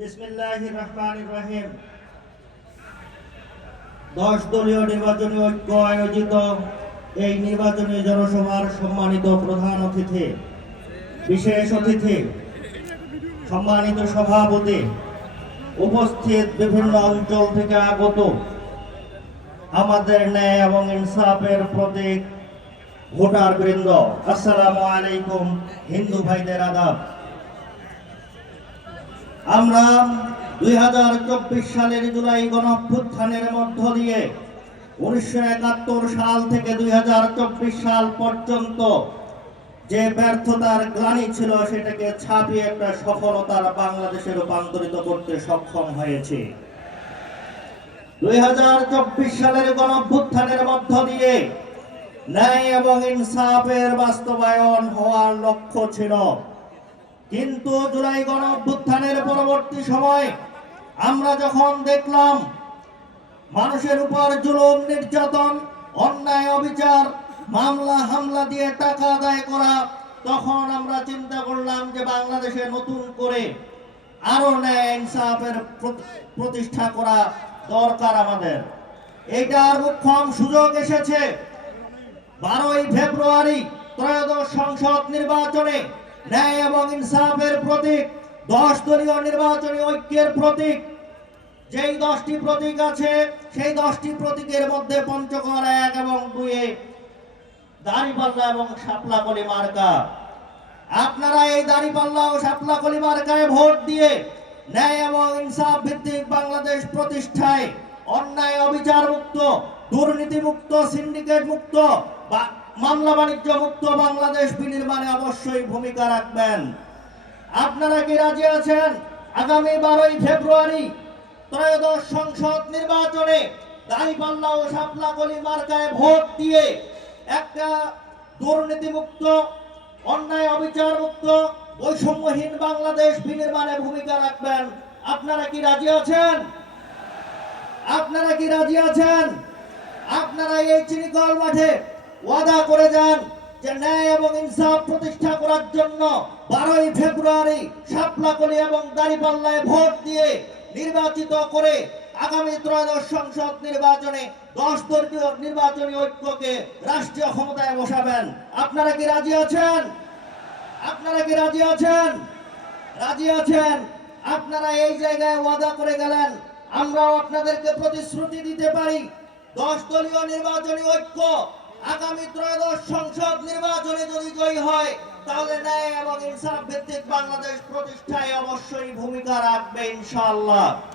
বিসমিল্লাহির রহমানির রহিম। 10 দলীয় নির্বাচনী ঐক্য আয়োজিত এই নির্বাচনী জনসভার সম্মানিত প্রধান অতিথি, বিশেষ অতিথি, সম্মানিত সভাপতি, উপস্থিত বিভিন্ন অঞ্চল থেকে আগত আমাদের ন্যায় এবং ইনসাফের প্রতীক ভোটার বৃন্দ, আসসালামু আলাইকুম। হিন্দু ভাইদের আদাব। আমরা 2024 সালের জুলাই গণঅভ্যুত্থানের মধ্য দিয়ে 1971 সাল থেকে 2024 সাল পর্যন্ত যে ব্যর্থতার গ্লানি ছিল সেটাকে ছাপিয়ে একটা সফলতার বাংলাদেশে রূপান্তরিত করতে সক্ষম হয়েছে। 2024 সালের গণঅভ্যুত্থানের মধ্য দিয়ে ন্যায় এবং ইনসাফের বাস্তবায়ন হওয়ার লক্ষ্য ছিল, কিন্তু জুলাই গণঅভ্যুত্থানের পরবর্তী সময় আমরা যখন দেখলাম মানুষের উপর জুলুম, নির্যাতন, অন্যায়, অবিচার, মামলা হামলা দিয়ে টাকা আদায় করা, তখন আমরা চিন্তা করলাম যে বাংলাদেশে নতুন করে আরো ন্যায় ইনসাফের প্রতিষ্ঠা করা দরকার আমাদের। এটার মোক্ষম সুযোগ এসেছে 12ই ফেব্রুয়ারি ত্রয়োদশ সংসদ নির্বাচনে। ন্যায় এবং ইনসাফের প্রতীক, 10 দলীয় নির্বাচনী ঐক্যের প্রতীক, যেই 10টি প্রতীক আছে সেই 10টি প্রতীকের মধ্যে পঞ্চগড় 1 এবং 2-এ দাঁড়িপাল্লা এবং শাপলাকলি মার্কা। আপনারা এই দাঁড়িপাল্লা ও শাপলাকলি মার্কায় ভোট দিয়ে ন্যায় এবং ইনসাফ ভিত্তিক বাংলাদেশ প্রতিষ্ঠায়, অন্যায় অবিচার মুক্ত, দুর্নীতি মুক্ত, সিন্ডিকেট মুক্ত, মামলা বাণিজ্য মুক্ত বাংলাদেশ বিনির্মাণে অবশ্যই ভূমিকা রাখবেন। আপনারা কি রাজি আছেন আগামী 12ই ফেব্রুয়ারি ত্রয়োদশ সংসদ নির্বাচনে দাঁড়িপাল্লা ও শাপলাকলি মার্কায় ভোট দিয়ে একটা দুর্নীতি মুক্ত, অন্যায় অবিচার মুক্ত, বৈষম্যহীন বাংলাদেশ বিনির্মাণে ভূমিকা রাখবেন? আপনারা কি রাজি আছেন? আপনারা কি রাজি আছেন? আপনারা এই চিনিকল মাঠে ওয়াদা করে যান যে ন্যায় এবং ইনসাফ প্রতিষ্ঠা করার জন্য 12ই ফেব্রুয়ারি শাপলাকলি এবং দাঁড়িপাল্লায় ভোট দিয়ে নির্বাচিত করে আগামী ত্রয়োদশ সংসদ নির্বাচনে 10 দলীয় নির্বাচনী ঐক্যকে রাষ্ট্রীয় ক্ষমতায় বসাবেন। আপনারা কি রাজি আছেন? আপনারা কি রাজি আছেন? রাজি আছেন? আপনারা এই জায়গায় ওয়াদা করে গেলেন, আমরাও আপনাদেরকে প্রতিশ্রুতি দিতে পারি 10 দলীয় নির্বাচনী ঐক্য আগামী ত্রয়োদশ সংসদ নির্বাচনে যদি জয়ী হয় তাহলে ন্যায় এবং ইনসাফ ভিত্তিক বাংলাদেশ প্রতিষ্ঠায় অবশ্যই ভূমিকা রাখবে ইনশাআল্লাহ।